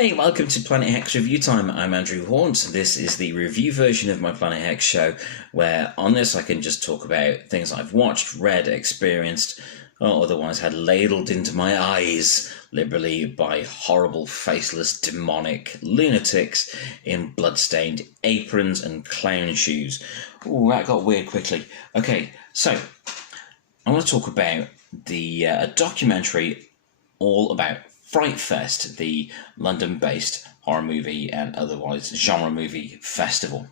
Hey, welcome to Planet Hex Review Time. I'm Andrew Haunt. This is the review version of my Planet Hex show, where on this I can just talk about things I've watched, read, experienced, or otherwise had ladled into my eyes liberally by horrible, faceless, demonic lunatics in blood-stained aprons and clown shoes. Ooh, that got weird quickly. Okay, so I want to talk about a documentary all about Frightfest, the London-based horror movie and otherwise genre movie festival.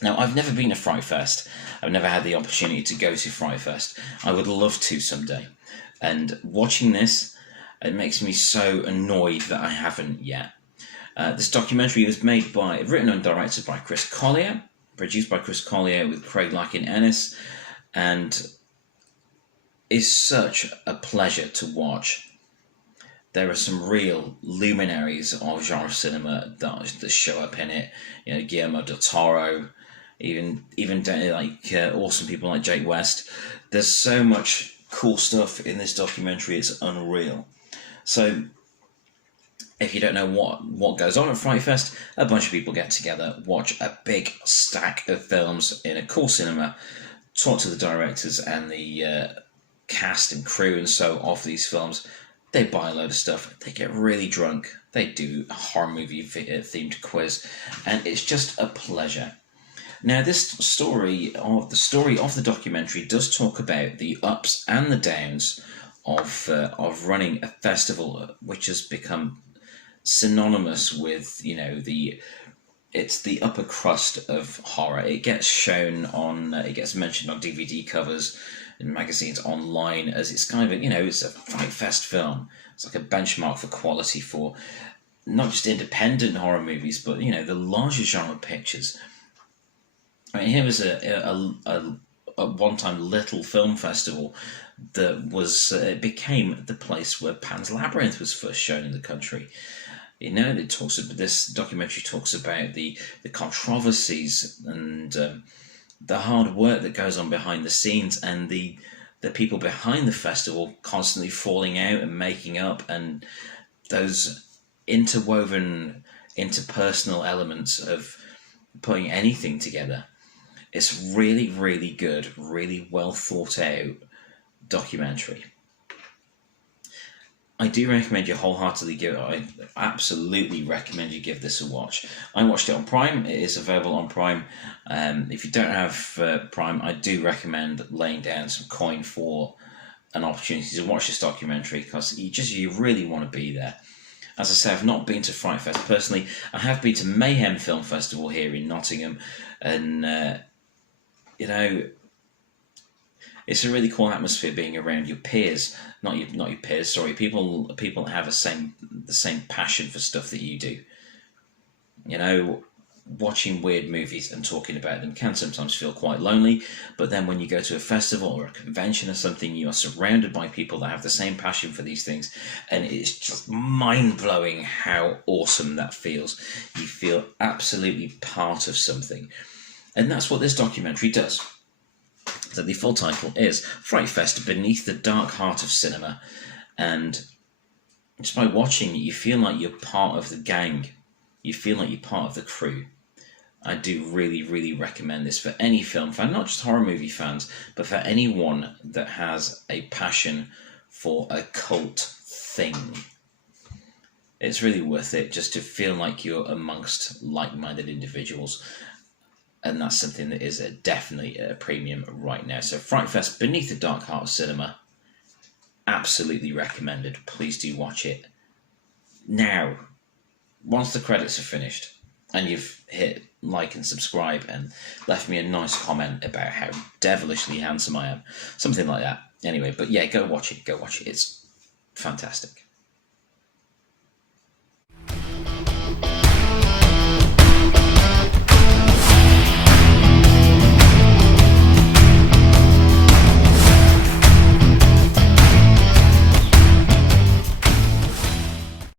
Now, I've never been to Frightfest. I've never had the opportunity to go to Frightfest. I would love to someday. And watching this, it makes me so annoyed that I haven't yet. This documentary was written and directed by Chris Collier, produced by Chris Collier with Craig Larkin-Ennis, and is such a pleasure to watch. There are some real luminaries of genre cinema that show up in it. You know, Guillermo del Toro, even awesome people like Jake West. There's so much cool stuff in this documentary. It's unreal. So, if you don't know what goes on at Frightfest, a bunch of people get together, watch a big stack of films in a cool cinema, talk to the directors and the cast and crew and so of these films. They buy a load of stuff, they get really drunk, they do a horror movie themed quiz, and it's just a pleasure. Now, the story of the documentary does talk about the ups and the downs of running a festival, which has become synonymous with, it's the upper crust of horror. It gets shown it gets mentioned on DVD covers in magazines, online, as it's kind of it's a Frightfest film. It's like a benchmark for quality for not just independent horror movies, but the larger genre pictures. I mean, here was a one-time little film festival that became the place where Pan's Labyrinth was first shown in the country. This documentary talks about the controversies and the hard work that goes on behind the scenes, and the people behind the festival constantly falling out and making up, and those interwoven interpersonal elements of putting anything together. It's really, really good, really well thought out documentary. I do recommend you wholeheartedly I absolutely recommend you give this a watch. I watched it on Prime. It is available on Prime. If you don't have Prime, I do recommend laying down some coin for an opportunity to watch this documentary, because you really want to be there. As I say, I've not been to Frightfest personally. I have been to Mayhem Film Festival here in Nottingham, and it's a really cool atmosphere being around your peers, not your peers. Sorry, people that have the same passion for stuff that you do. Watching weird movies and talking about them can sometimes feel quite lonely. But then when you go to a festival or a convention or something, you are surrounded by people that have the same passion for these things, and it's just mind blowing how awesome that feels. You feel absolutely part of something, and that's what this documentary does. So the full title is Frightfest, Beneath the Dark Heart of Cinema, and just by watching it, you feel like you're part of the gang. You feel like you're part of the crew. I do really, really recommend this for any film fan, not just horror movie fans, but for anyone that has a passion for a cult thing. It's really worth it just to feel like you're amongst like-minded individuals. And that's something that is definitely a premium right now. So Frightfest, Beneath the Dark Heart of Cinema, absolutely recommended. Please do watch it. Now, once the credits are finished and you've hit like and subscribe and left me a nice comment about how devilishly handsome I am, something like that. Anyway, but yeah, go watch it. It's fantastic.